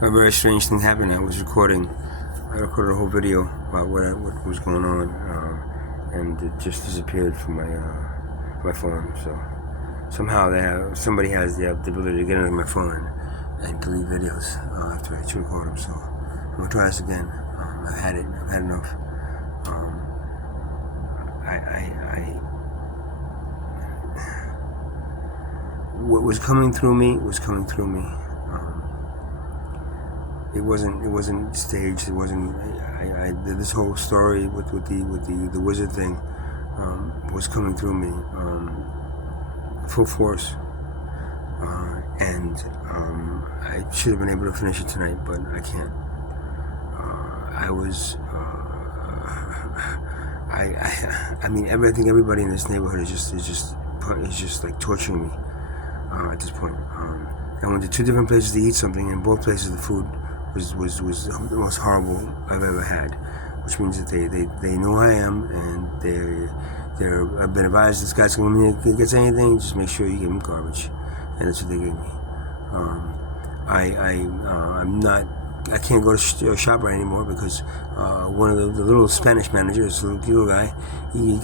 a very strange thing happened. I recorded a whole video about what was going on, and it just disappeared from my phone. So somehow somebody has the ability to get into my phone and delete videos after I record them. So I'm gonna try this again. I've had enough. What was coming through me was coming through me. It wasn't staged. It wasn't. This whole story with the wizard thing was coming through me, full force, and I should have been able to finish it tonight, but I can't. I mean, I think everybody in this neighborhood is just like torturing me at this point. I went to 2 different places to eat something, and both places the food was the most horrible I've ever had. Which means that they know who I am, and I've been advised this guy's going to get anything, just make sure you give him garbage, and that's what they gave me. I can't go to ShopRite anymore because one of the little Spanish managers, the little guy, he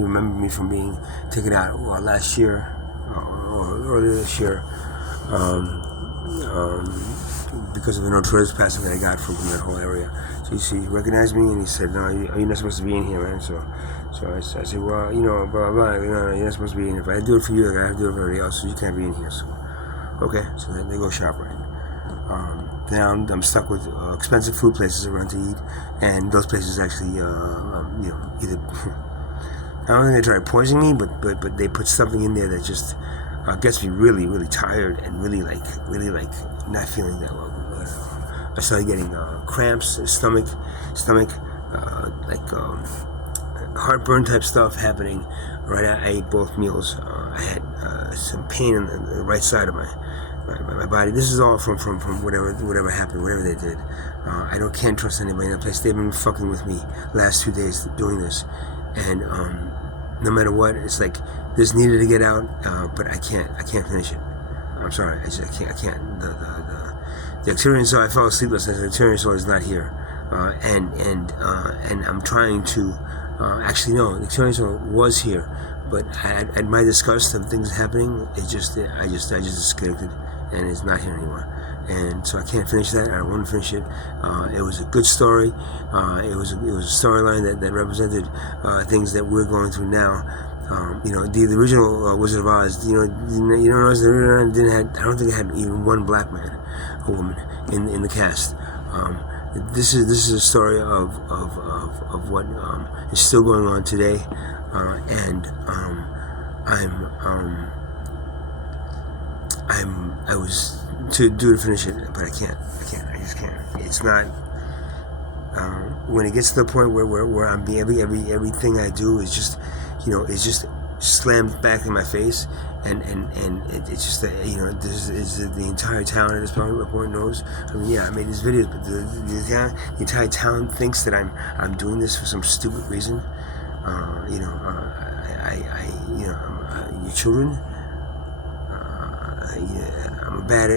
remembered me from being taken out last year or earlier this year because of the no trespassing that I got from that whole area. So he recognized me and he said, "No, you're not supposed to be in here, man." So I said, "Well, blah blah blah. No, you're not supposed to be in here. If I do it for you, I have to do it for everybody else. So you can't be in here." So okay, so then they go ShopRite. Now I'm stuck with expensive food places around to eat, and those places actually, either I don't think they try to poison me, but they put something in there that just gets me really, really tired and really like not feeling that well. I started getting cramps, stomach, heartburn type stuff happening right after I ate both meals. I had some pain in the right side of my body. This is all from whatever happened, whatever they did. I can't trust anybody in that place. They've been fucking with me last 2 days doing this, and no matter what, it's like this needed to get out, but I can't finish it. I'm sorry, I can't. The Icterian Soul, I fell asleep last night. The Icterian Soul is not here, and I'm trying to. Actually, no, the Icterian Soul was here, but at my disgust of things happening, I just disconnected, and it's not here anymore. And so I can't finish that. I don't want to finish it. It was a good story. It was a storyline that represented things that we're going through now. The original Wizard of Oz. I don't think it had even one black man or woman in the cast. This is a story of what is still going on today, and I was to finish it, but I just can't. It's not. When it gets to the point where I'm everything I do is just, it's just slammed back in my face, and it's just that, this is the entire town at this point knows. I mean, yeah, I made these videos, but the entire town thinks that I'm doing this for some stupid reason. Your children. I'm a bad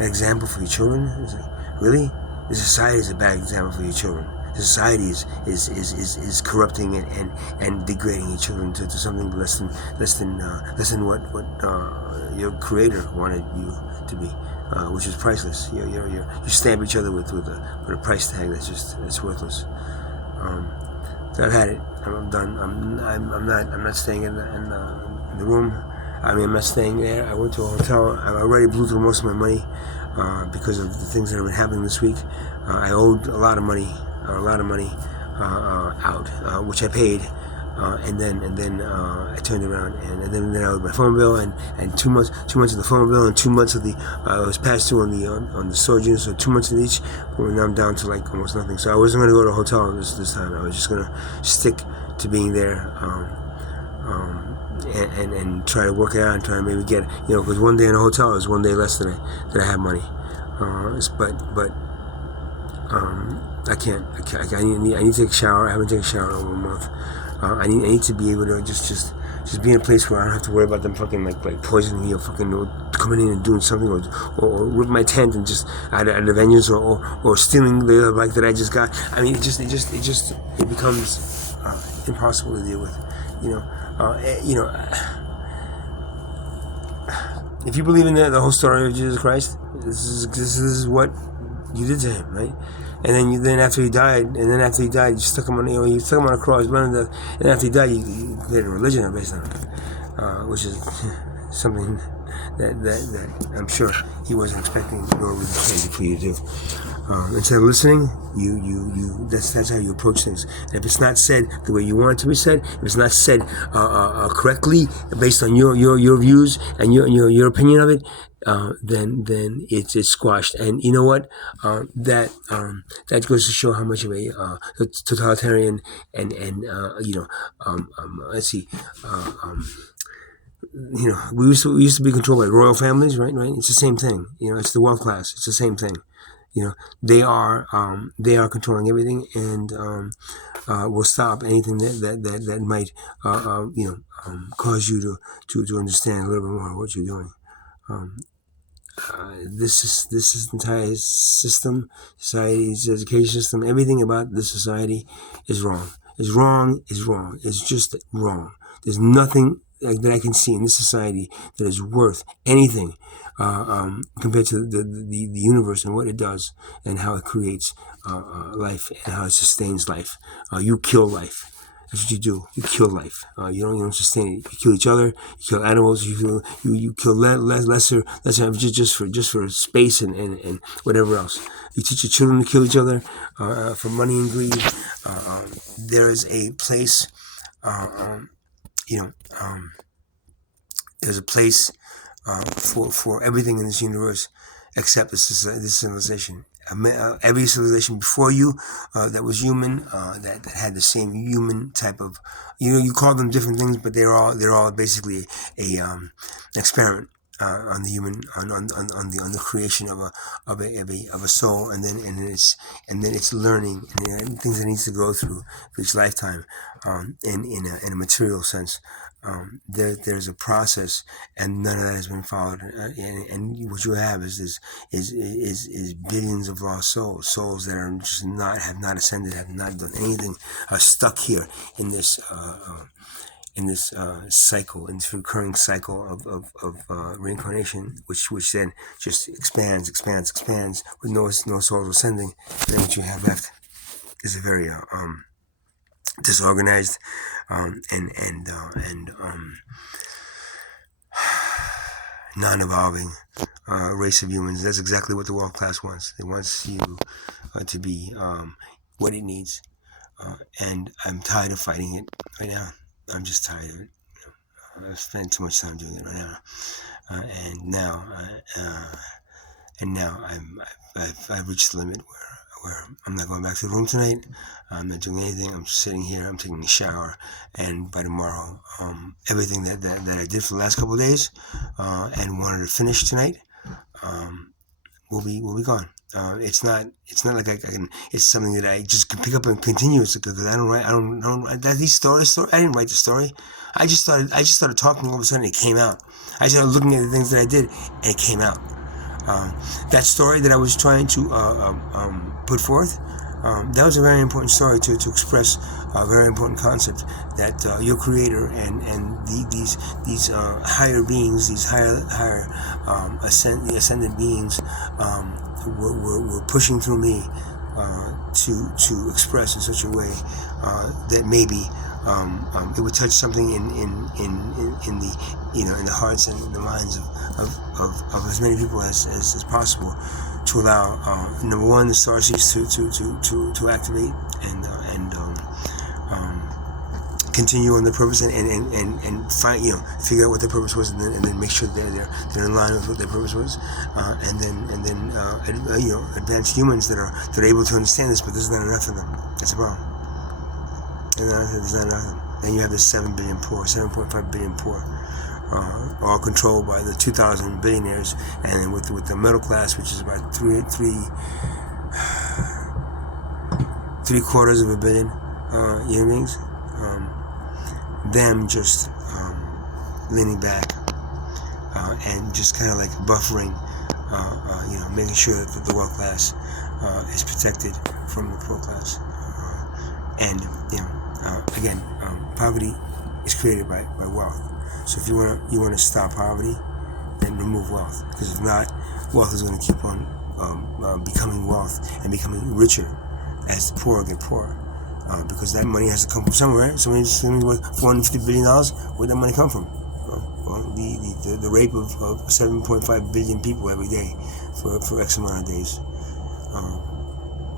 example for your children. It's like, really? The society is a bad example for your children. Society is corrupting and degrading your children to something less than what your creator wanted you to be, which is priceless. You stamp each other with a price tag that's worthless. So I've had it. I'm done. I'm not staying in the room. I mean, I'm not staying there. I went to a hotel. I already blew through most of my money because of the things that have been happening this week. I owed a lot of money out, which I paid, and then I turned around and then I owed my phone bill and 2 months of the phone bill and 2 months of the was passed due on the storage unit, so 2 months of each. But now I'm down to like almost nothing. So I wasn't going to go to a hotel this time. I was just going to stick to being there. And try to work it out and try to maybe get, because one day in a hotel is one day less that I have money. But I can't. I need to take a shower. I haven't taken a shower in over a month. I need to be able to just just be in a place where I don't have to worry about them fucking like poisoning me or fucking coming in and doing something or rip my tent and just out of the venues or stealing the bike that I just got. I mean, it becomes impossible to deal with. If you believe in the whole story of Jesus Christ, this is what you did to him, right? And then after he died, you stuck him on a cross, and after he died, you created a religion based on it, which is something that I'm sure he wasn't expecting nor was intended for you to do. Instead of listening, that's how you approach things. And if it's not said the way you want it to be said, if it's not said correctly based on your views and your opinion of it, then it's squashed. And you know what? That goes to show how much of a totalitarian and let's see. We used to be controlled by royal families, right? It's the same thing. It's the wealth class. It's the same thing. They are controlling everything, and will stop anything that might cause you to understand a little bit more of what you're doing. This entire system, society's education system, everything about this society is wrong. Is wrong. It's just wrong. There's nothing that I can see in this society that is worth anything compared to the universe and what it does and how it creates life and how it sustains life. You kill life. That's what you do. You kill life. You don't sustain it. You kill each other. You kill animals. You kill lesser just for space and whatever else. You teach your children to kill each other for money and greed. There is a place. There's a place for everything in this universe except this civilization. Every civilization before you that was human, that had the same human type of, you call them different things, but they're all basically a experiment on the human, on the creation of a soul, and then it's learning and things that it needs to go through for each lifetime, in a material sense. There's a process, and none of that has been followed. And what you have is billions of lost souls that are just have not ascended, have not done anything, are stuck here in this cycle, in this recurring cycle of reincarnation, which then just expands with no souls ascending. And then what you have left is a very disorganized and non-evolving race of humans. That's exactly what the world class wants. It wants you to be what it needs, and I'm tired of fighting it right now. I'm just tired of it. I've spent too much time doing it right now, and now I've reached the limit where I'm not going back to the room tonight. I'm not doing anything. I'm just sitting here. I'm taking a shower, and by tomorrow, everything that I did for the last couple of days and wanted to finish tonight will be gone. It's not like I can. It's something that I just can pick up and continue. It's because I don't write these stories. I didn't write the story. I just started talking. All of a sudden, it came out. I started looking at the things that I did, and it came out. That story that I was trying to put forth, that was a very important story to express a very important concept that your creator and these higher beings, these higher ascended beings were pushing through me to express in such a way that maybe it would touch something in the hearts and the minds of as many people as possible, to allow number one, the starseeds to activate and continue on the purpose and find, figure out what their purpose was, and then make sure they're in line with what their purpose was, and then advanced humans that are able to understand this, but there's not enough of them. That's a problem. There's not enough of them. Then you have the 7 billion poor, 7.5 billion poor, all controlled by the 2,000 billionaires, and with the middle class, which is about three quarters of a billion human beings. Them just leaning back, and just kind of like buffering, making sure that the wealth class is protected from the poor class. And again, poverty is created by wealth. So if you want to stop poverty, then remove wealth, because if not, wealth is going to keep on becoming wealth and becoming richer as the poor get poorer, because that money has to come from somewhere. Right? Somebody's worth $450 billion. Where'd that money come from? Well, the rape of 7.5 billion people every day for X amount of days,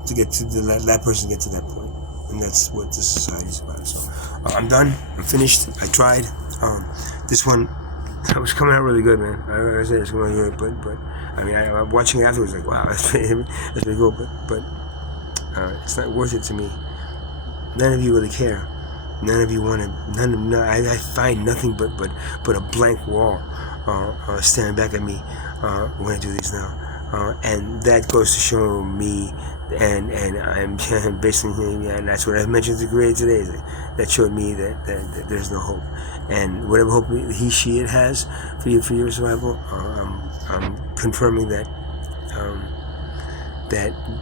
to get to that person get to that point. And that's what this society is about. So I'm done. I'm finished. I tried. This one, it was coming out really good, man. I said it's coming out good, but I mean, I'm watching it afterwards, like, wow, that's pretty cool. But it's not worth it to me. None of you really care. None of you want to. I find nothing but a blank wall staring back at me when I do these now, and that goes to show me. And I'm basically, and that's what I mentioned to Creator today. That showed me that there's no hope, and whatever hope it has for your survival, I'm confirming that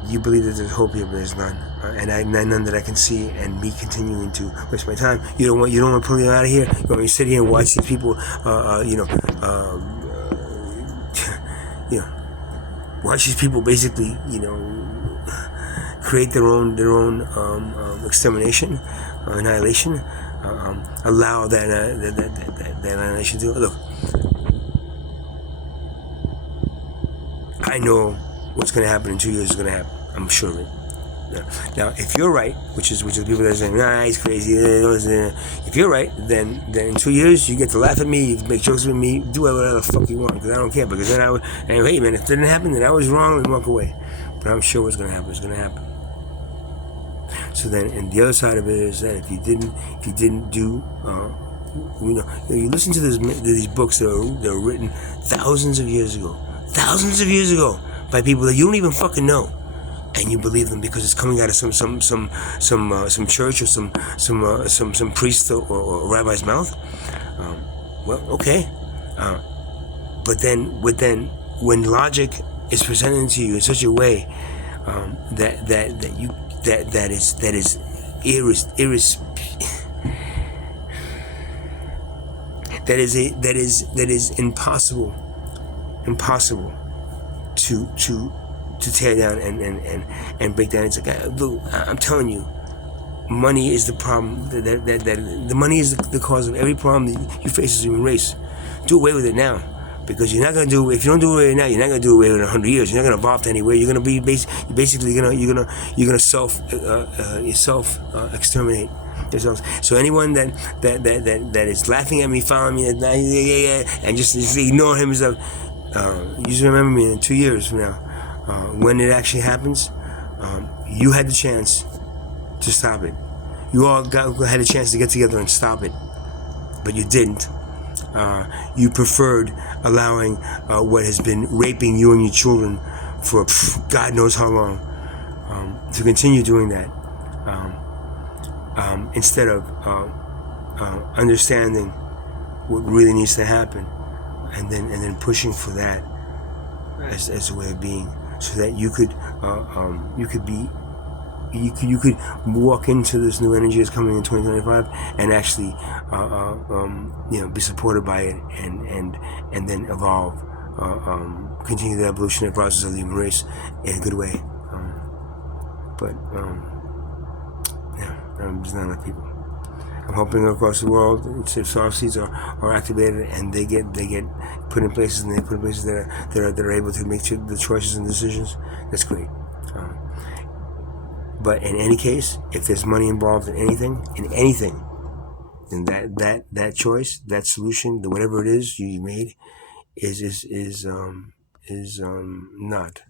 you believe that there's hope here, but there's none, and none that I can see. And me continuing to waste my time. You don't want to pull you out of here. You want me to sit here and watch these people, watch these people basically, create their own extermination, annihilation, allow that annihilation to look. I know what's going to happen in 2 years is going to happen. I'm sure of it. Now, if you're right, which is the people that are saying, nah, he's crazy. If you're right, then in 2 years you get to laugh at me, you can make jokes with me, do whatever the fuck you want, because I don't care. Because then hey man, if it didn't happen, then I was wrong, and walk away. But I'm sure what's going to happen is going to happen. So then, and the other side of it is that if you didn't do, you listen to these books that are written thousands of years ago by people that you don't even fucking know, and you believe them because it's coming out of some church or some priest or rabbi's mouth. Well, okay, but then when logic is presented to you in such a way that is impossible to tear down and break down. It's like, look, I'm telling you, money is the problem. That the money is the cause of every problem that you face as a human race. Do away with it now. Because you're not gonna do. If you don't do it right now, you're not gonna do it in 100 years. You're not gonna evolve anywhere. You're gonna be basically you're gonna self exterminate yourselves. So anyone that is laughing at me, following me, and just ignore him and stuff, you just remember me in 2 years from now, when it actually happens. You had the chance to stop it. You all had a chance to get together and stop it, but you didn't. You preferred allowing what has been raping you and your children for God knows how long to continue doing that, instead of understanding what really needs to happen, and then pushing for that as a way of being, so that you could walk into this new energy that's coming in 2025 and actually be supported by it and then evolve, continue the evolutionary process of the human race in a good way. There's not enough people. I'm hoping across the world, if soft seeds are activated and they get put in places, and they put in places that are able to make the choices and decisions, that's great. But in any case, if there's money involved in anything, then that choice, that solution, whatever it is you made, is not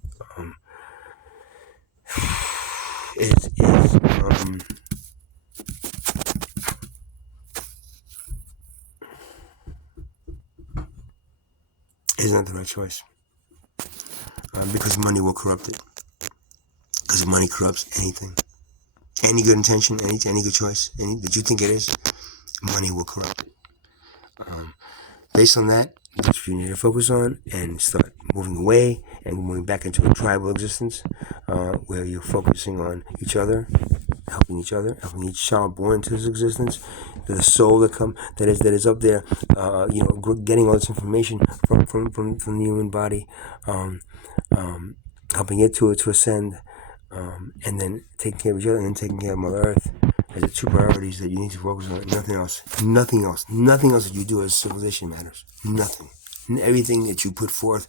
is not the right choice, because money will corrupt it. Because money corrupts anything. Any good intention, any good choice, any that you think it is, money will corrupt it. based on that, that's what you need to focus on and start moving away and moving back into a tribal existence where you're focusing on each other, helping each child born into this existence, the soul that is up there, getting all this information from the human body, helping it to ascend, and then taking care of each other, and then taking care of Mother Earth. As the two priorities that you need to focus on. Nothing else. Nothing else. Nothing else that you do as civilization matters. Nothing. Everything that you put forth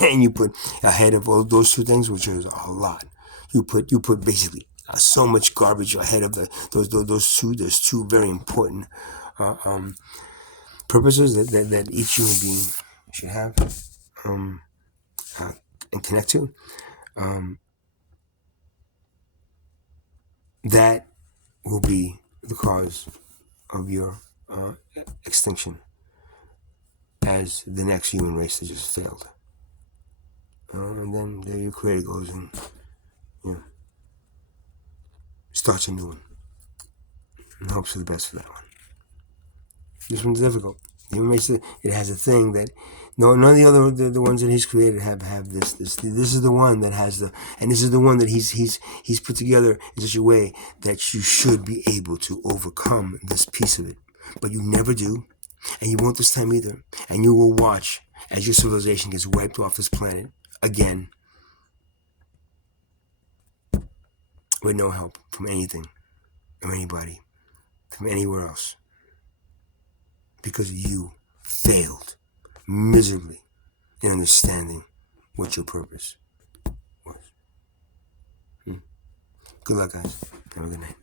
and you put ahead of all those two things, which is a lot. You put basically so much garbage ahead of those two very important purposes that each human being should have and connect to. That will be the cause of your extinction as the next human race that just failed. And then there your creator goes and starts a new one and hopes for the best for that one. This one's difficult. The human race, it has a thing that none of the other the ones that he's created have this. This is the one that has and this is the one that he's put together in such a way that you should be able to overcome this piece of it. But you never do, and you won't this time either. And you will watch as your civilization gets wiped off this planet again with no help from anything or anybody from anywhere else. Because you failed miserably in understanding what your purpose was. Good luck, guys. Have a good night.